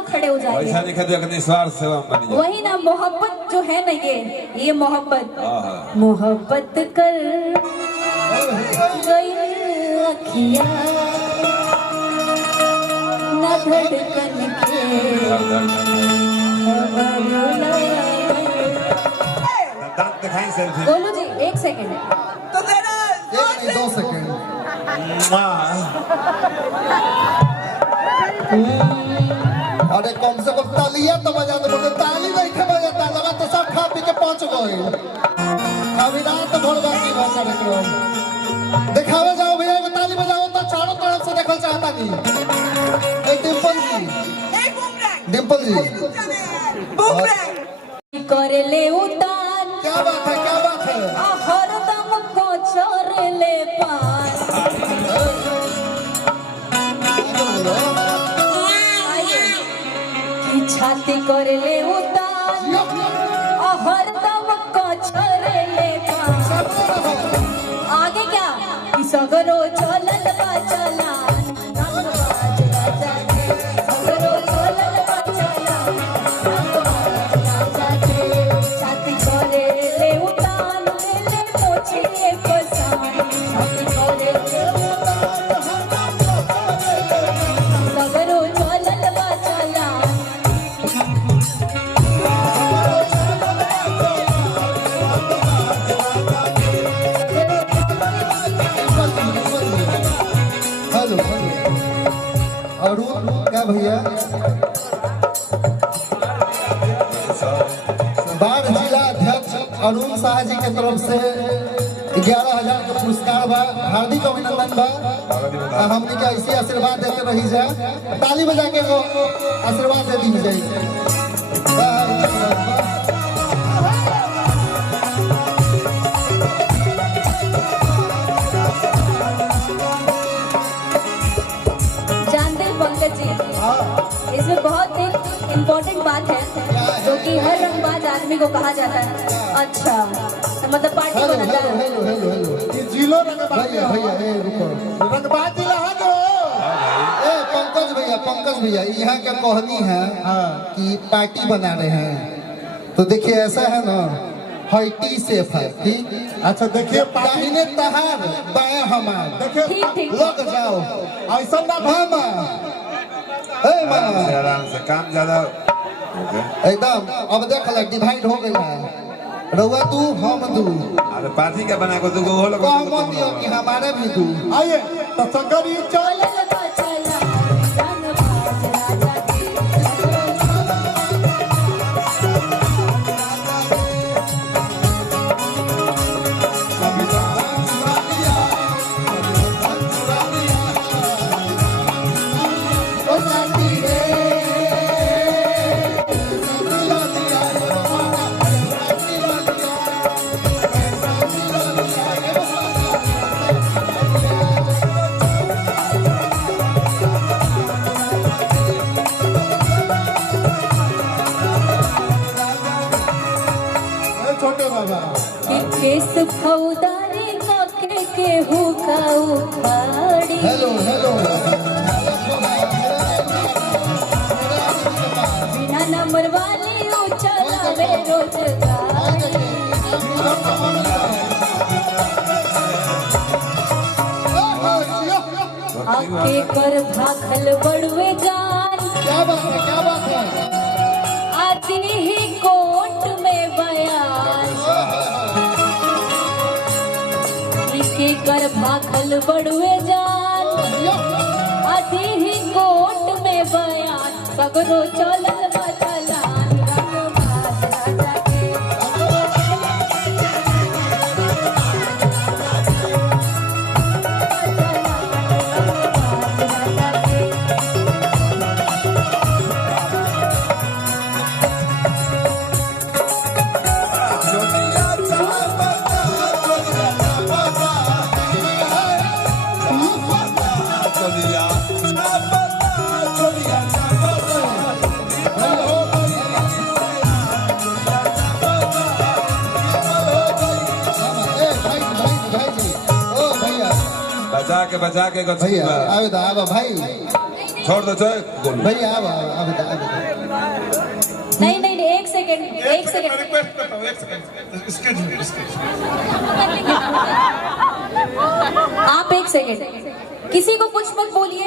लोग खड़े हो जाएंगे। ऐसा नहीं कहते कि निस्वार्थ सेवा में बनी जाए। वही ना मोहब्बत जो है ना, ये मोहब्बत मोहब्बत कर गई अखियाँ न धड़कन के। बोलो जी, 1 सेकंड तो तेरा 2 सेकंड। अरे कम से कम तालियां तो बजा दो, ताली नहीं थे बजाता लगा तो सब खा पी के पहुंच गए। अभी रात भर बाकी बा कार्यक्रम दिखावे जाओ भैया, ताली बजाओ तो चारों तरफ से देखल चाहता नहीं। डिम्पल जी कर ले उतार, क्या बात है, क्या बात है। हरदम को छोड़ ले पार, की छाती कर ले उतार, हरदम को छोड़ ले पार। आगे क्या कि सगरो चलल बा चलान, रंगबाज राजा के सगरो चलल बा चलान, रंगबाज राजा के छाती करे ले उतान, ले मोछे के पसान, छाती करे ले उतान, सगरो चलल बा चलान। हेलो अरुण, क्या भैया बाढ़ जिला अध्यक्ष अरुण शाह जी के तरफ से 11,000 का पुरस्कार बा। हार्दिक अभिनंदन बा। हमने के ऐसे आशीर्वाद देते रही जाए, ताली बजा के वो आशीर्वाद दे दी जाए। जानते हैं पंकज जी, इसमें बहुत एक इम्पोर्टेंट बात है जो कि हर रंगबाज आदमी को कहा जाता है। अच्छा, तो मतलब पार्टी हेलो बनाता है। हेलो हेलो हेलो ये जिलो रंगबाज भैया भैया ए रुको। रंगबाज जिला है जो ए पंकज भैया यहाँ क्या कहनी है कि पार्टी बना रहे हैं, तो देखिए ऐसा है ना, हल्टी सेफ है, ठीक। अच्छा देखिए दाहिने तहार बाएं हमार, देखिए ठीक ठीक। लग जाओ ऐसा ना मामा। ए मामा आराम से काम ज्यादा एकदम, अब देख ल डिवाइड हो गई है, रउआ तू हम तू, अरे पार्टी का बना को तू वो लोग कहमत दियो कि हमारे भी तू। आइए तो शंकर जी चल चलल बा चलान, रंगबाज राजा के छोटे बाबा केस फौदारी के हुका उखाड़ी, हेलो हेलो बिना नंबर वाली उछलावे रोजगारी, आके कर भाखल बड़वे जान, क्या बात है, क्या बात है। आती ही कोर्ट में बयान, के कर भाखल बड़वे जान, आती ही कोर्ट में बयान, सगरो चलल बा चलान, रंगबाज राजा के बचा के भैया आवे दा आवा भाई, छोड़ दो चाहे गोलू भैया अब नहीं नहीं नहीं, एक सेकंड एक सेकंड रिक्वेस्ट करता हूँ, एक सेकंड एक्सक्यूज मी आप एक सेकंड किसी को कुछ मत बोलिए।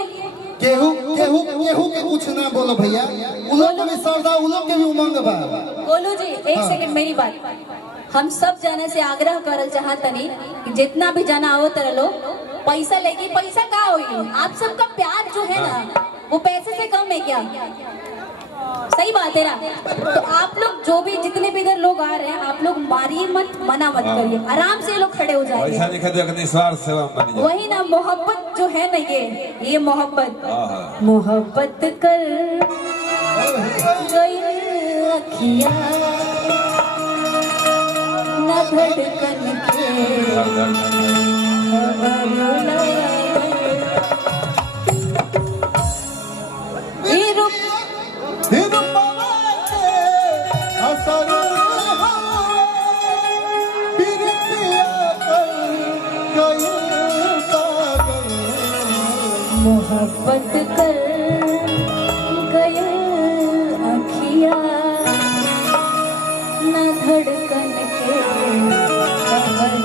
केहू केहू केहू के कुछ ना बोलो भैया, उन लोग के भी श्रद्धा, उन लोग के भी उमंग बा। गोलू जी एक सेकंड मेरी बात, हम सब जाने से आग्रह करल चाहतनी कि जितना भी जाना हो तरह लो पैसा लेगी, पैसा का होई, आप सबका प्यार जो है ना वो पैसे से कम है क्या? सही बात है ना? तो आप लोग जो भी जितने भी इधर लोग आ रहे हैं आप लोग मारिए मत, मना मत करिए, आराम से ये लोग खड़े हो जाएंगे। पैसा नहीं खाते निस्वार्थ सेवा में बन जाए। वही ना मोहब्बत जो है ना ये मोहब्बत मोहब्बत कर गई अखियाँ न धड़कन के खबर मोहब्बत कर गए अखियाँ न धड़कन के खबर